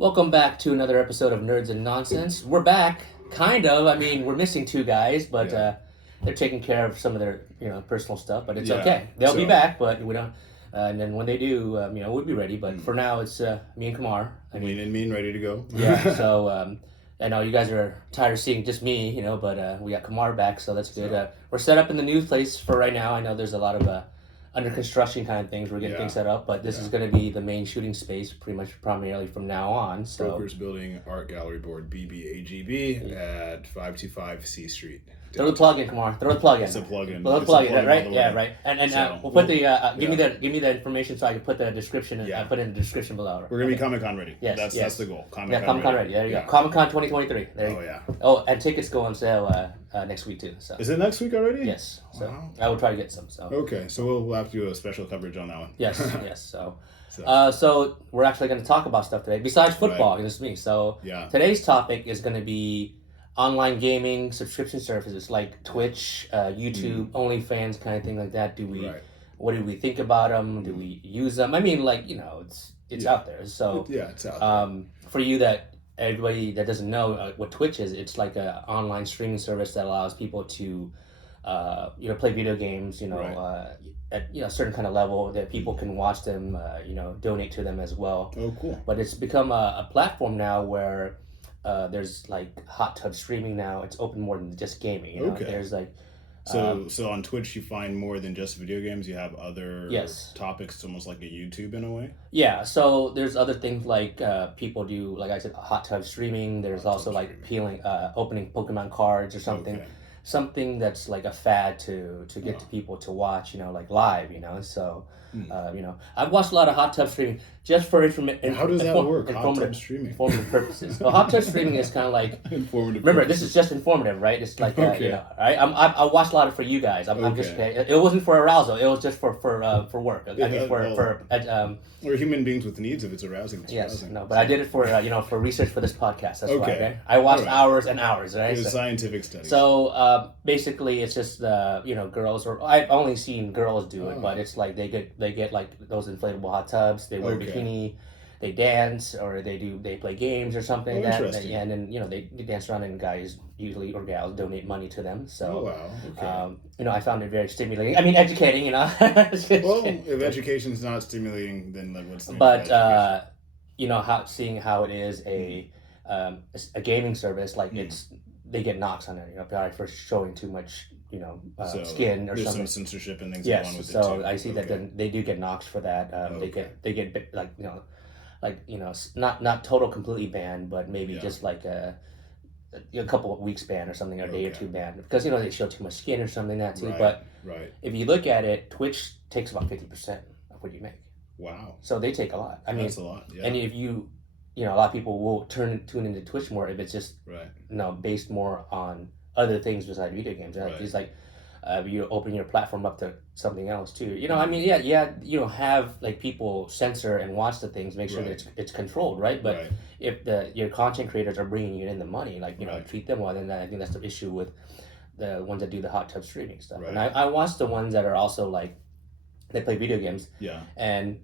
Welcome back to another episode of Nerds and Nonsense. We're back, kind of. I mean, we're missing two guys, but they're taking care of some of their personal stuff. But it's okay. They'll be back, but we don't. And then when they do, we'll be ready. But for now, it's me and Kamar. Me and ready to go. Yeah. So I know you guys are tired of seeing just me, but we got Kamar back, so that's good. We're set up in the new place for right now. I know there's a lot of under construction kind of things. We're getting things set up, but this is going to be the main shooting space pretty much primarily from now on. So Brokers Building Art Gallery Board BBAGB at 525 C Street. Throw the plug in, Kamar. Throw the plug in. It's a plug in. Throw the plug in, right? Yeah, right. And we'll put the give me the information so I can put the description. Put it in the description below. We're gonna be Comic-Con ready. Yes, that's the goal. Comic-Con ready. There you go. Comic-Con 2023. There you go. Yeah. Oh, and tickets go on sale next week too. So. Is it next week already? Yes. So I will try to get some. So. Okay, so we'll have to do a special coverage on that one. Yes. Yes. So we're actually going to talk about stuff today besides football. Right. It's me. So today's topic is going to be online gaming subscription services like Twitch, YouTube, OnlyFans, kind of thing like that. What do we think about them? Do we use them? I mean, it's out there. So it's out there. For you everybody that doesn't know what Twitch is, it's like an online streaming service that allows people to play video games, at a certain kind of level that people can watch them, donate to them as well. Oh, cool. But it's become a platform now where there's like hot tub streaming now. It's open more than just gaming. Okay. There's like so on Twitch you find more than just video games. You have other topics. It's almost like a YouTube in a way. Yeah. So there's other things like people do, like I said, hot tub streaming. There's also like opening Pokemon cards or something. Okay. Something that's like a fad to get to people to watch, like live, so I've watched a lot of hot tub streaming just for information. How does that work? Hot tub streaming, informative purposes. Well, hot tub streaming is kind of like informative. Remember, this is just informative, right? It's like right. I watched a lot of for you guys. I'm just it wasn't for arousal. It was just for work. We're human beings with needs. If it's arousing, it's arousing. No, but I did it for for research for this podcast. That's why. Okay? I watched hours and hours. Right? It was scientific studies. So basically, it's just girls, or I've only seen girls do it, but it's like they get like those inflatable hot tubs. They wear a bikini, they dance, or they play games or something like that. And then they dance around, and guys usually or gals donate money to them. So I found it very stimulating. I mean, educating. Well, if education's not stimulating, then like what's the seeing how it is a gaming service, like they get knocks on it, probably for showing too much, skin or there's something. Some censorship and things. Yes, with so it too. I see that then they do get knocks for that. They get not total completely banned, but maybe just like a couple of weeks ban or something, or a day or two ban, because they show too much skin or something like that too. But if you look at it, Twitch takes about 50% of what you make. Wow. So they take a lot. I mean, that's a lot. Yeah. And if you a lot of people will tune into Twitch more if it's just based more on other things besides video games. It's like you open your platform up to something else too. Have like people censor and watch the things, make sure that it's controlled, right? But if your content creators are bringing you in the money, treat them well, then I think that's the issue with the ones that do the hot tub streaming stuff. And I watch the ones that are also like they play video games. Yeah. And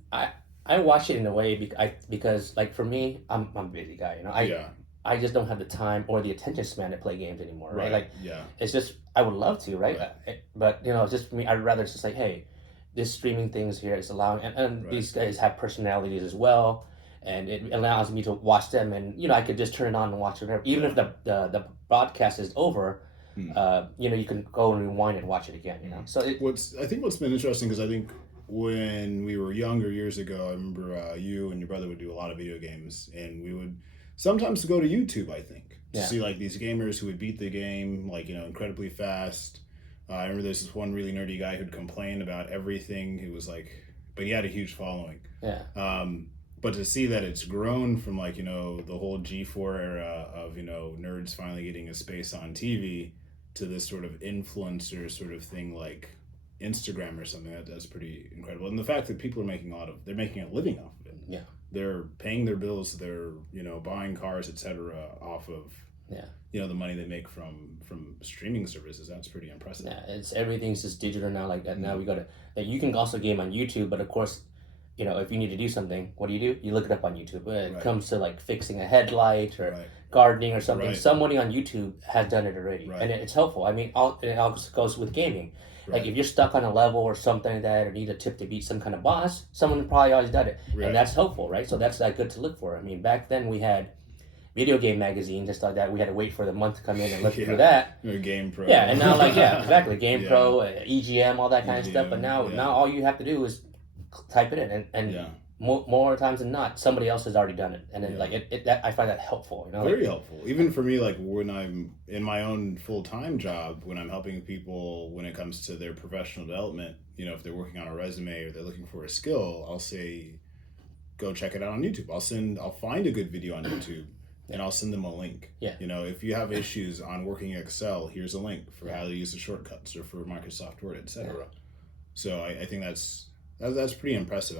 I watch it in a way because like for me, I'm a busy guy, I just don't have the time or the attention span to play games anymore, right? It's just, I would love to, right? But just for me, I'd rather just like, hey, this streaming things here is allowing, and these guys have personalities as well, and it allows me to watch them, and I could just turn it on and watch it whenever, even if the broadcast is over. You can go and rewind and watch it again. So I think what's been interesting, because I think when we were younger years ago, I remember you and your brother would do a lot of video games, and we would sometimes go to YouTube, I think, to see like these gamers who would beat the game like incredibly fast. I remember there's this one really nerdy guy who'd complain about everything. He was like, but he had a huge following. But to see that it's grown from like the whole G4 era of nerds finally getting a space on TV to this sort of influencer sort of thing like Instagram or something, that's pretty incredible. And the fact that people are they're making a living off of it. Yeah. They're paying their bills, they're buying cars, etc. off of the money they make from streaming services. That's pretty impressive. Yeah, everything's just digital now like that. Now we got that you can also game on YouTube, but of course if you need to do something, what do? You look it up on YouTube. When it comes to like fixing a headlight or gardening or something, somebody on YouTube has done it already, and it's helpful. I mean, it also goes with gaming. Like if you're stuck on a level or something like that, or need a tip to beat some kind of boss, someone probably always done it, and that's helpful, right? So that's good to look for. I mean, back then we had video game magazines and stuff like that. We had to wait for the month to come in and look through that. Game Pro. Yeah, and now exactly, Game Pro, EGM, all that kind of stuff. But now all you have to do is type it in, and more times than not, somebody else has already done it, and then I find that helpful. Very helpful. Even for me, like when I'm in my own full-time job, when I'm helping people when it comes to their professional development, if they're working on a resume or they're looking for a skill, I'll say, go check it out on YouTube. I'll find a good video on YouTube. And I'll send them a link. Yeah. If you have issues on working Excel, here's a link for how to use the shortcuts or for Microsoft Word, etc. Yeah. So I think that's pretty impressive.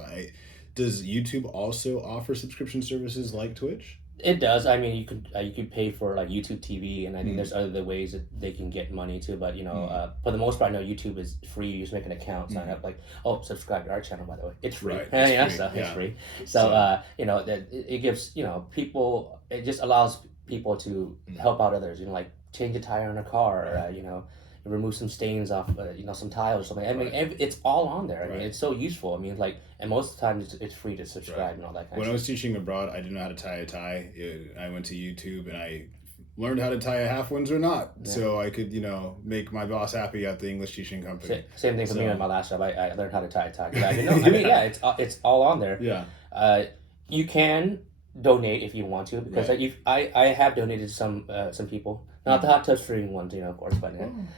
Does YouTube also offer subscription services like Twitch? It does. I mean, you could pay for like YouTube TV, and I think there's other ways that they can get money too. But for the most part, I know YouTube is free. You just make an account, sign up. Like, subscribe to our channel, by the way. It's free. Right. It's free. So that it gives people. It just allows people to help out others. Like change a tire in a car, or remove some stains off, some tiles or something. I mean, it's all on there. I mean, it's so useful. I mean, and most of the time it's free to subscribe and all that kind of stuff. When I was teaching abroad, I didn't know how to tie a tie. I went to YouTube and I learned how to tie a half Windsor knot, so I could, make my boss happy at the English teaching company. Same thing for me in my last job. I learned how to tie a tie. I didn't know. I mean, it's all on there. Yeah. You can donate if you want to, because I have donated some people. Not the hot tub streaming ones, of course, but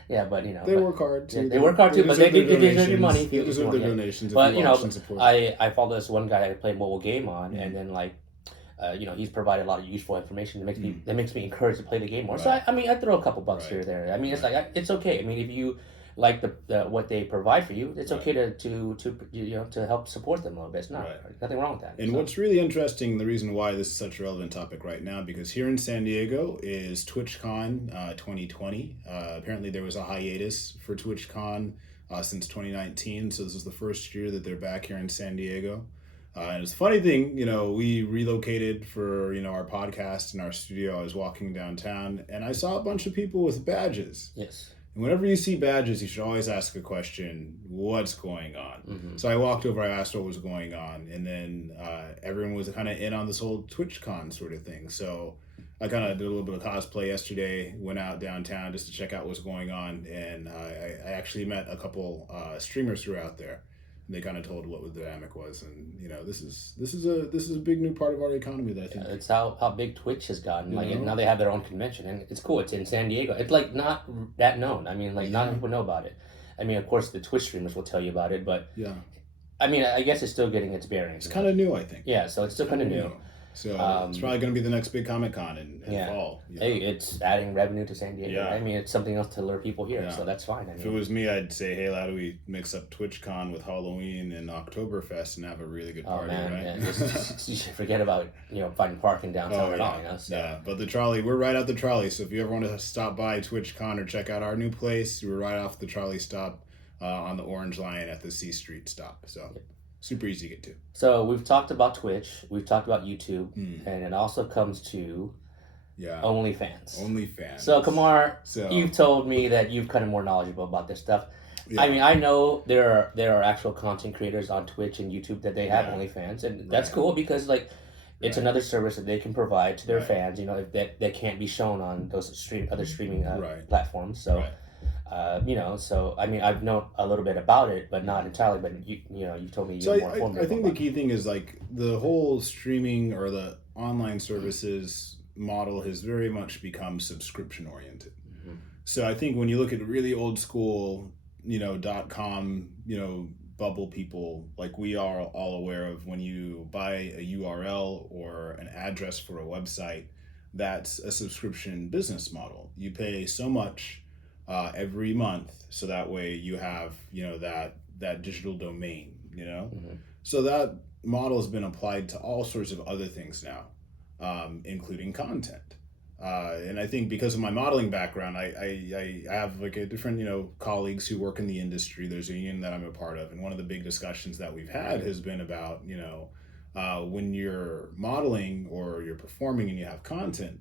they work hard too. They work hard too, but they deserve your money. They deserve their donations. But I follow this one guy I play a mobile game on, and then he's provided a lot of useful information that makes me encouraged to play the game more. So I throw a couple bucks here or there. I mean, it's it's okay. I mean, if you like the what they provide for you, it's okay to help support them a little bit. It's nothing wrong with that. And what's really interesting, the reason why this is such a relevant topic right now, because here in San Diego is TwitchCon 2020. Apparently there was a hiatus for TwitchCon since 2019, so this is the first year that they're back here in San Diego. And it's a funny thing, we relocated for, our podcast and our studio. I was walking downtown and I saw a bunch of people with badges. Yes. And whenever you see badges, you should always ask a question, what's going on? Mm-hmm. So I walked over, I asked what was going on, and then everyone was kind of in on this whole TwitchCon sort of thing. So I kind of did a little bit of cosplay yesterday, went out downtown just to check out what's going on, and I actually met a couple streamers who were out there. They kind of told what the dynamic was, and this is a big new part of our economy that I think it's how big Twitch has gotten. Now they have their own convention, and it's cool. It's in San Diego. It's not that known. I mean, not many people know about it. I mean, of course, the Twitch streamers will tell you about it, but I mean, I guess it's still getting its bearings. It's kind of new, I think. Yeah, so it's still kind of new. So it's probably going to be the next big Comic-Con in fall. Hey, it's adding revenue to San Diego. Yeah. I mean, it's something else to lure people here, so that's fine. I mean, if it was me, I'd say, hey, how do we mix up TwitchCon with Halloween and Oktoberfest and have a really good party, right? Yeah, just forget about, finding parking downtown at all. Yeah, but the trolley, we're right at the trolley, so if you ever want to stop by TwitchCon or check out our new place, we're right off the trolley stop on the Orange Line at the C Street stop, so... Yep. Super easy to get to. So we've talked about Twitch, we've talked about YouTube, and it also comes to OnlyFans. OnlyFans. So Kamar, you've told me that you've kind of more knowledgeable about this stuff. Yeah. I mean, I know there are actual content creators on Twitch and YouTube that they have OnlyFans, and that's cool because it's another service that they can provide to their fans. If that can't be shown on those other streaming platforms. So. So I mean, I've known a little bit about it, but not entirely. But you told me you're more informed. I think the key thing is the whole streaming or the online services model has very much become subscription oriented. Mm-hmm. So I think when you look at really old school, .com, bubble people, like we are all aware of, when you buy a URL or an address for a website, that's a subscription business model. You pay so much. Every month, so that way you have that digital domain, Mm-hmm. So that model has been applied to all sorts of other things now, including content. And I think because of my modeling background, I have like a different, colleagues who work in the industry. There's a union that I'm a part of. And one of the big discussions that we've had has been about, when you're modeling or you're performing and you have content,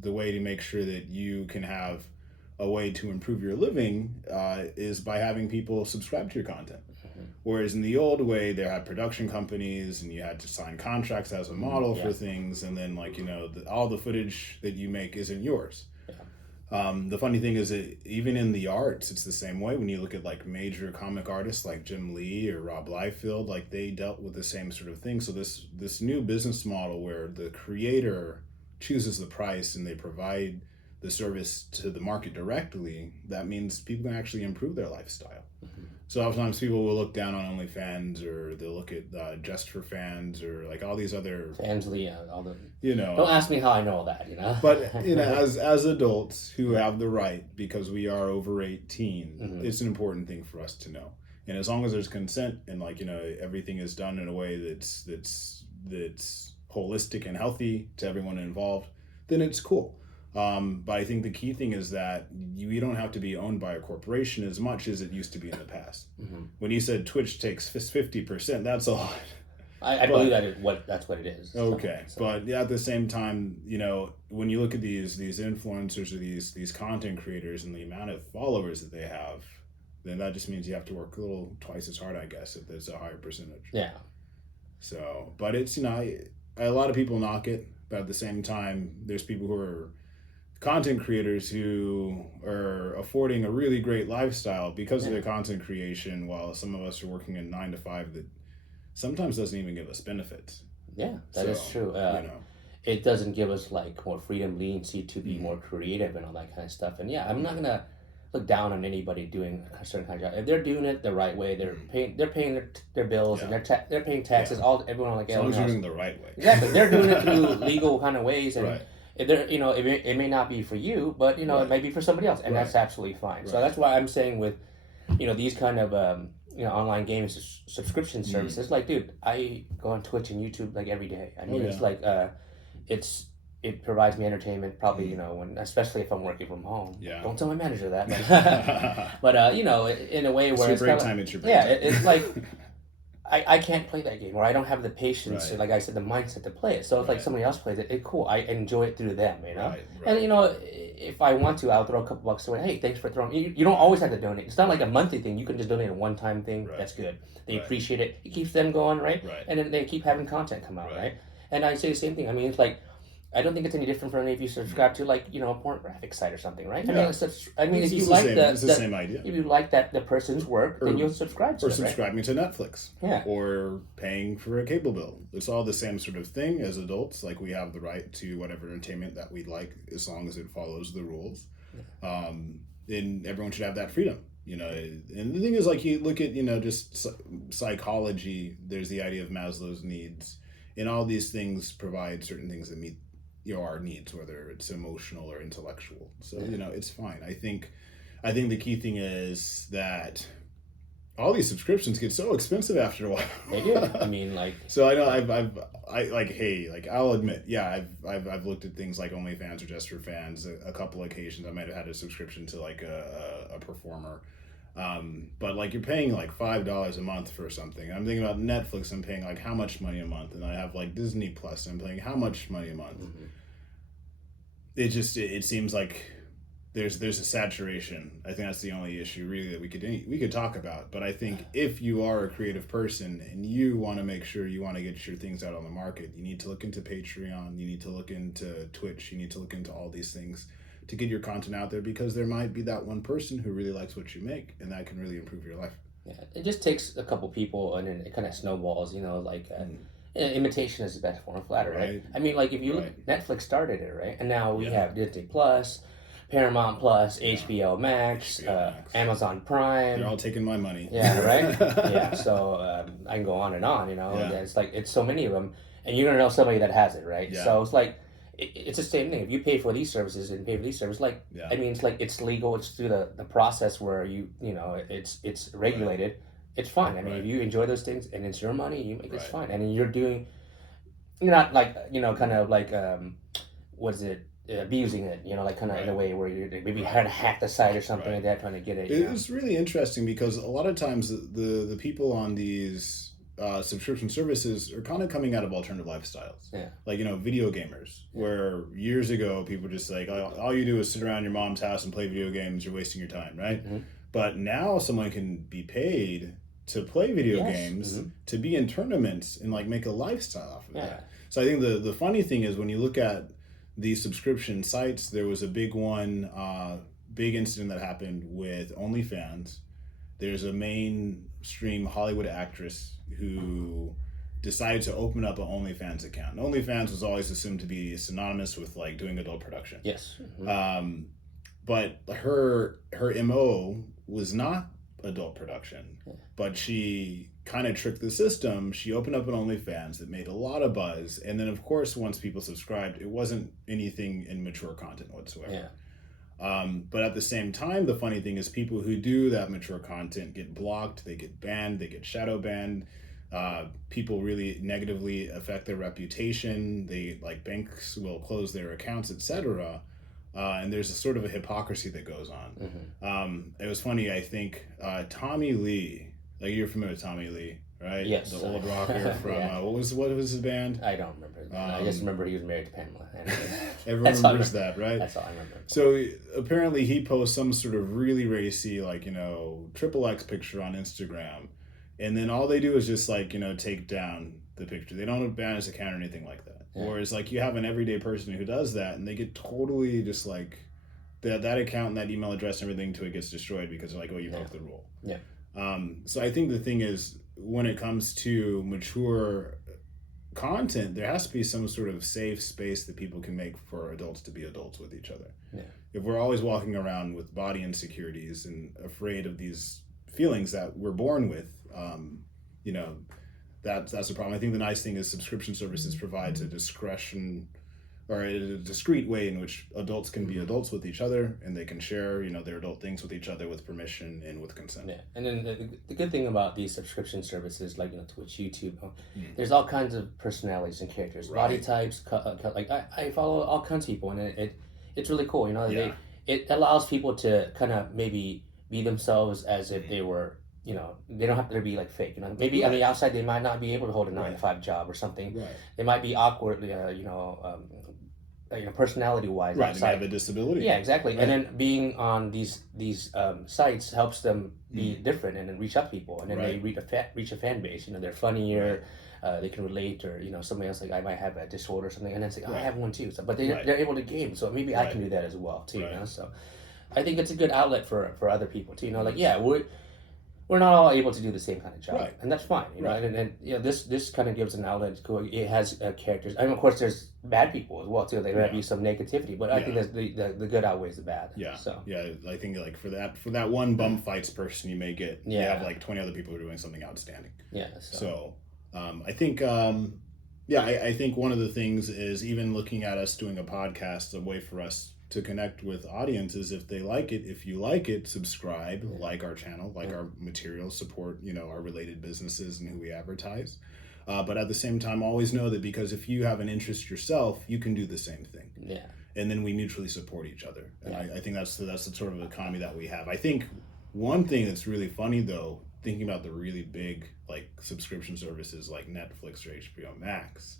the way to make sure that you can have a way to improve your living is by having people subscribe to your content. Whereas in the old way, they had production companies and you had to sign contracts as a model for things. And then all the footage that you make isn't yours. The funny thing is that even in the arts, it's the same way. When you look at like major comic artists like Jim Lee or Rob Liefeld, like they dealt with the same sort of thing. So this new business model where the creator chooses the price and they provide the service to the market directly, that means people can actually improve their lifestyle. So oftentimes people will look down on OnlyFans, or they'll look at Just for Fans, or like all these other Fansly, all the Don't ask me how I know all that, But as adults who have the right, because we are over 18, it's an important thing for us to know. And as long as there's consent and everything is done in a way that's holistic and healthy to everyone involved, then it's cool. But I think the key thing is that you don't have to be owned by a corporation as much as it used to be in the past. When you said Twitch takes 50%, that's a lot. I believe that's what it is. Okay, so. But at the same time, when you look at these influencers or these content creators and the amount of followers that they have, then that just means you have to work a little twice as hard, I guess, if there's a higher percentage. Yeah. So, but it's a lot of people knock it, but at the same time, there's people who are content creators who are affording a really great lifestyle because of their content creation, while some of us are working a 9 to 5 that sometimes doesn't even give us benefits. Yeah, that is true. It doesn't give us like more freedom, leniency to be more creative and all that kind of stuff. And yeah, I'm not gonna look down on anybody doing a certain kind of job. If they're doing it the right way, they're paying their bills and they're paying taxes. Everyone like as long as you're doing it the right way. Exactly, they're doing it through legal kind of ways and. If they're, it may not be for you, but it may be for somebody else, and that's absolutely fine. So that's why I'm saying with, these kind of online games subscription services, like, dude, I go on Twitch and YouTube like every day. I mean, it's like it provides me entertainment. Probably especially if I'm working from home. Yeah. Don't tell my manager that, but in a way where it's your break time. It's your break time. It's like. I can't play that game, or I don't have the patience, like I said, the mindset to play it. So if like somebody else plays it, cool. I enjoy it through them, And if I want to, I'll throw a couple bucks away. Hey, thanks for throwing. You don't always have to donate. It's not like a monthly thing. You can just donate a one-time thing. That's good. They appreciate it. It keeps them going, right? And then they keep having content come out, right? And I say the same thing. I mean, it's like. I don't think it's any different for any of you subscribe to like a pornographic site or something, right? Yeah. If you like it's the same idea. If you like the person's work, then you'll subscribe to it. Or subscribing to Netflix. Yeah. Or paying for a cable bill. It's all the same sort of thing as adults. Like we have the right to whatever entertainment that we like as long as it follows the rules. And everyone should have that freedom. And the thing is, like, you look at just psychology. There's the idea of Maslow's needs, and all these things provide certain things that meet our needs, whether it's emotional or intellectual. So it's fine. I think the key thing is that all these subscriptions get so expensive after a while. They do. I mean, like. So I know I'll admit, I've looked at things like OnlyFans or Just for Fans a couple occasions. I might have had a subscription to like a performer. But like you're paying like $5 a month for something. I'm thinking about Netflix. I'm paying like how much money a month, and I have like Disney Plus. I'm paying how much money a month. It seems like there's a saturation. I think that's the only issue really that we could talk about. But I think if you are a creative person and you want to make sure you want to get your things out on the market, you need to look into Patreon. You need to look into Twitch. You need to look into all these things to get your content out there, because there might be that one person who really likes what you make, and that can really improve your life. Yeah, it just takes a couple people, and then it kind of snowballs. Imitation is the best form of flattery, right? I mean, like if you look, Netflix started it, right? And now we have Disney Plus, Paramount Plus, HBO Max, Amazon Prime. They're all taking my money. Yeah, right. Yeah, so I can go on and on. And it's like it's so many of them, and you're gonna know somebody that has it, right? Yeah. So it's like. It's the same thing. If you pay for these services and pay for these services, I mean, it's like it's legal. It's through the process where it's regulated. It's fine. I mean, if you enjoy those things and it's your money, you make it's fine. And you're not like kind of like what is it? abusing it, like kind of in a way where you're maybe trying to hack the site or something like that, trying to get it. It's really interesting because a lot of times the people on these subscription services are kind of coming out of alternative lifestyles. Yeah. Like, video gamers, where years ago people were just like, all you do is sit around your mom's house and play video games, you're wasting your time, right? Mm-hmm. But now someone can be paid to play video games, to be in tournaments and like make a lifestyle off of that. So I think the funny thing is when you look at these subscription sites, there was a big incident that happened with OnlyFans. There's a mainstream Hollywood actress who decided to open up an OnlyFans account. And OnlyFans was always assumed to be synonymous with like doing adult production. Yes. Mm-hmm. But her MO was not adult production, but she kind of tricked the system. She opened up an OnlyFans that made a lot of buzz, and then of course once people subscribed, it wasn't anything in mature content whatsoever. But at the same time, the funny thing is people who do that mature content get blocked, they get banned, they get shadow banned. People really negatively affect their reputation. Banks will close their accounts, etc. And there's a sort of a hypocrisy that goes on. Mm-hmm. It was funny, I think, Tommy Lee, like you're familiar with Tommy Lee, right? Yes. The old rocker from, what was his band? I don't remember. I just remember he was married to Pamela. Everyone remembers that, right? That's all I remember. So apparently he posts some sort of really racy, XXX picture on Instagram. And then all they do is just take down the picture. They don't ban his account or anything like that. Yeah. Whereas you have an everyday person who does that and they get totally just that account and that email address and everything to it gets destroyed because they're you broke the rule. Yeah. So I think the thing is when it comes to mature content, there has to be some sort of safe space that people can make for adults to be adults with each other. Yeah. If we're always walking around with body insecurities and afraid of these feelings that we're born with, that's a problem. I think the nice thing is subscription services provides a discretion or a discreet way in which adults can be adults with each other and they can share, their adult things with each other with permission and with consent. Yeah, and then the good thing about these subscription services like Twitch, YouTube, there's all kinds of personalities and characters, body types. I follow all kinds of people, and it's really cool. It allows people to kind of maybe be themselves as if they were. They don't have to be fake. Maybe on the outside they might not be able to hold a 9-to-5 job or something. Right. They might be awkward, personality-wise. Right. They might have a disability. Yeah, exactly. Right. And then being on these sites helps them be different and then reach out to people, and then they reach a fan base. They're funnier. They can relate, or somebody else I might have a disorder or something, and then say, I have one too. So, but they're able to game, so maybe I can do that as well too. So, I think it's a good outlet for other people too. We're not all able to do the same kind of job, and that's fine. And this kind of gives an outlet. It's cool. It has characters, and of course, there's bad people as well too. There might be some negativity, but I think that's the good outweighs the bad. Yeah. So I think for that one bum fights person, you may get you have 20 other people who are doing something outstanding. Yeah. So I think I think one of the things is even looking at us doing a podcast, a way for us to connect with audiences. If they like it, if you like it, subscribe, like our channel, like our materials, support our related businesses and who we advertise, but at the same time always know that because if you have an interest yourself, you can do the same thing, and then we mutually support each other. And I think that's the sort of economy that we have. I think one thing that's really funny though, thinking about the really big subscription services like Netflix or HBO Max,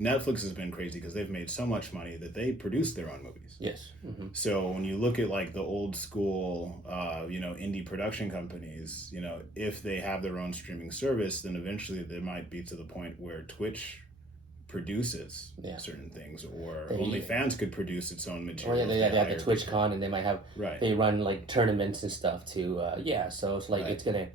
Netflix has been crazy because they've made so much money that they produce their own movies. Yes. Mm-hmm. So when you look at the old school, indie production companies, if they have their own streaming service, then eventually they might be to the point where Twitch produces certain things, or OnlyFans could produce its own material. Or they have the TwitchCon, and they might have they run tournaments and stuff too. So it's it's gonna.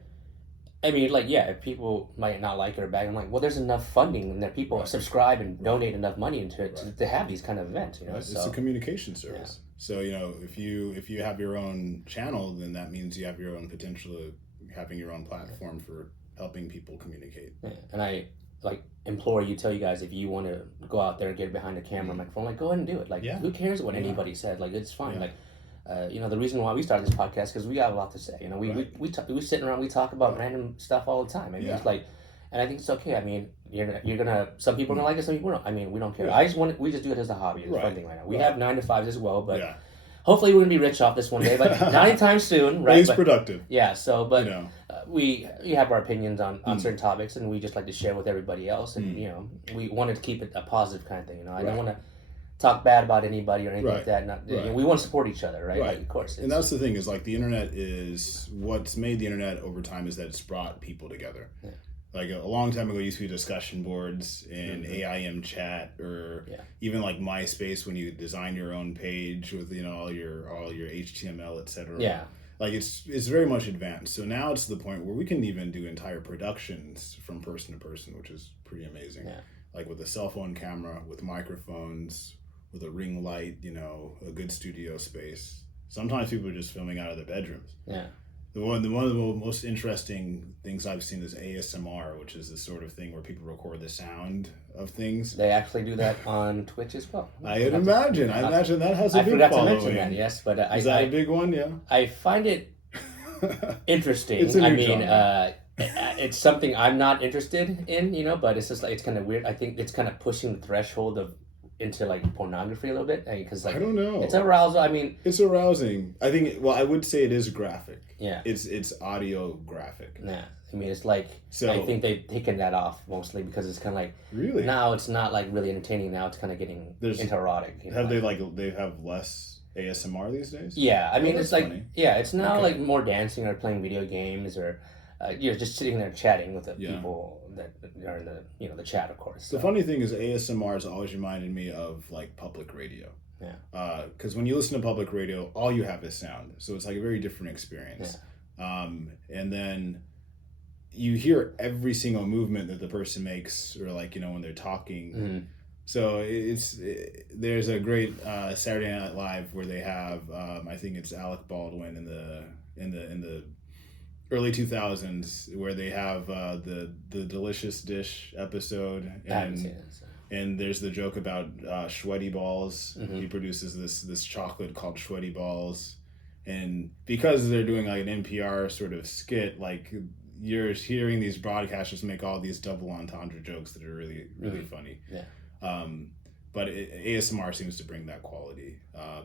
I mean, if people might not like it or bad, I'm there's enough funding and that people subscribe and donate enough money into it to have these kind of events. It's a communication service. So if you have your own channel, then that means you have your own potential of having your own platform for helping people communicate. Yeah. And I implore you, tell you guys, if you want to go out there and get behind a camera microphone, go ahead and do it. Who cares what anybody said? It's fine. The reason why we started this podcast because we got a lot to say. We sitting around, we talk about random stuff all the time. I mean, it's And I think it's okay. I mean, you're gonna. Some people are gonna like it. Some people don't. I mean, we don't care. We just do it as a hobby. It's a fun thing right now. We have 9 to 5s as well, but hopefully we're gonna be rich off this one day. But not anytime soon, right? It's productive. Yeah. So, but we have our opinions on certain topics, and we just like to share with everybody else. And we wanted to keep it a positive kind of thing. I don't want to talk bad about anybody or anything like that. Not, we want to support each other, right? Like, of course. And that's the thing is like the internet is what's made the internet over time is that it's brought people together. Yeah. Like a long time ago, used to be discussion boards and AIM chat, or even like MySpace when you design your own page with all your HTML, etc. Yeah, like it's very much advanced. So now it's to the point where we can even do entire productions from person to person, which is pretty amazing. Yeah. Like with a cell phone camera, with microphones, with a ring light, a good studio space. Sometimes people are just filming out of their bedrooms. Yeah. One of the most interesting things I've seen is ASMR, which is the sort of thing where people record the sound of things. They actually do that on Twitch as well. I imagine that has a big following. I forgot to mention that, yes. But is that a big one? Yeah. I find it interesting. It's it's something I'm not interested in, but it's just like, it's kind of weird. I think it's kind of pushing the threshold into like pornography a little bit, because like, I don't know, it's arousal. I mean, it's arousing. I think. Well, I would say it is graphic. Yeah, it's audio graphic. Yeah, I mean, it's like, so I think they've taken that off mostly because it's kind of like, really, now it's not like really entertaining. Now it's kind of getting into erotic. They have less ASMR these days? Yeah, I mean, it's like funny. Yeah, it's now like more dancing or playing video games or just sitting there chatting with the people that are in the chat, of course. The funny thing is ASMR has always reminded me of like public radio. Yeah. Because when you listen to public radio, all you have is sound, so it's like a very different experience. Yeah. And then you hear every single movement that the person makes, or like when they're talking. Mm-hmm. So there's a great Saturday Night Live where they have I think it's Alec Baldwin in the early 2000s, where they have the Delicious Dish episode, and there's the joke about sweaty balls. Mm-hmm. He produces this chocolate called sweaty balls, and because they're doing like an NPR sort of skit, like you're hearing these broadcasters make all these double entendre jokes that are really funny. Yeah. But ASMR seems to bring that quality.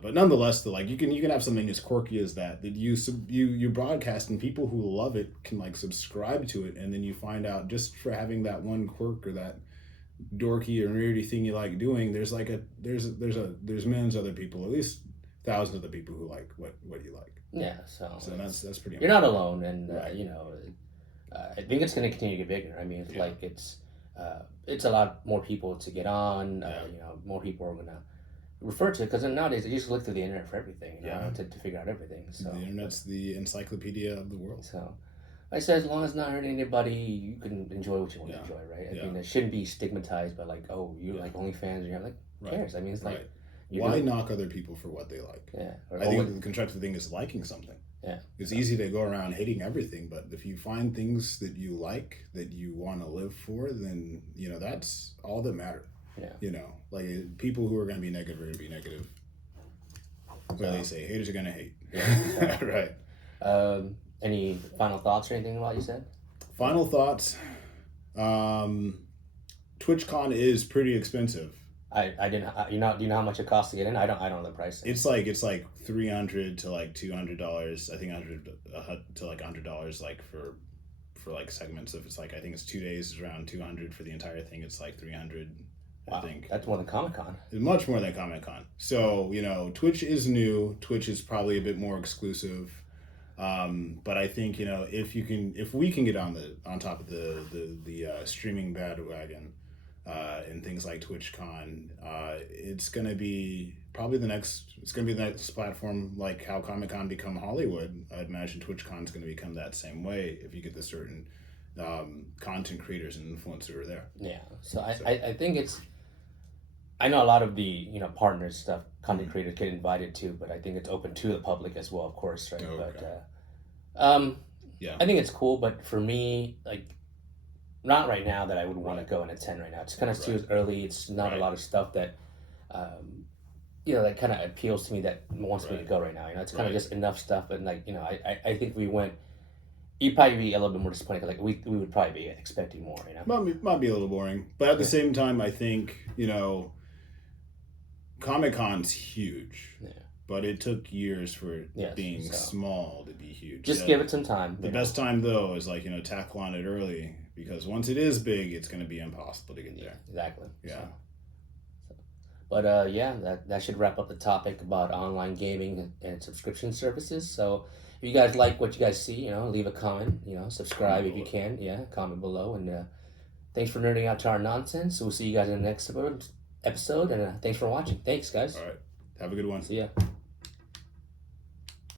But nonetheless, like you can have something as quirky as that you broadcast, and people who love it can like subscribe to it, and then you find out just for having that one quirk or that dorky or nerdy thing you like doing, there's millions of other people, at least thousands of the people who like what you like. Yeah, so that's pretty amazing. You're not alone, and I think it's going to continue to get bigger. I mean, it's a lot more people to get on. More people are going to refer to it, because nowadays you just look through the internet for everything. To figure out everything. So the internet's the encyclopedia of the world. So I said, as long as not hurting anybody, you can enjoy what you want to enjoy, right? I mean, it shouldn't be stigmatized by like, oh, you like OnlyFans, or you're like, who cares? I mean, it's like, why knock other people for what they like? Yeah. I think the constructive thing is liking something. Yeah. It's easy to go around hating everything, but if you find things that you like, that you want to live for, then that's all that matters. Yeah. Like people who are going to be negative are going to be negative. What they say, haters are going to hate. Yeah. Right. Any final thoughts or anything about what you said? Final thoughts. TwitchCon is pretty expensive. I didn't. Do you know how much it costs to get in? I don't know the price. It's like $300 to like $200. I think $100 to like $100, like for like segments. If it's like, I think it's 2 days, is around $200. For the entire thing, it's like $300. Wow, I think that's more than Comic-Con. It's much more than Comic-Con. So Twitch is new. Twitch is probably a bit more exclusive. But I think if we can get on top of the streaming bandwagon, and things like TwitchCon, it's gonna be the next platform, like how Comic-Con become Hollywood. I'd imagine TwitchCon's gonna become that same way if you get the certain content creators and influencers who are there. Yeah. So I think I know a lot of the partners stuff, content creators get invited to, but I think it's open to the public as well, of course, right? Okay. But I think it's cool, but for me, like, not right now that I would want to go and attend right now. It's kind of too early. It's not a lot of stuff that that kind of appeals to me, that wants me to go right now. It's kind of just enough stuff, and like I think we went you'd probably be a little bit more disappointed. Like we would probably be expecting more. You know, might be a little boring, but at the same time, I think Comic-Con's huge. Yeah. But it took years for it being small to be huge. Just give it some time. The best time though is tackle on it early, because once it is big, it's going to be impossible to get there. Exactly. Yeah. But that should wrap up the topic about online gaming and subscription services. So if you guys like what you guys see, leave a comment, subscribe if you can. Yeah, comment below. And thanks for nerding out to our nonsense. We'll see you guys in the next episode. And thanks for watching. Thanks, guys. All right. Have a good one. See ya.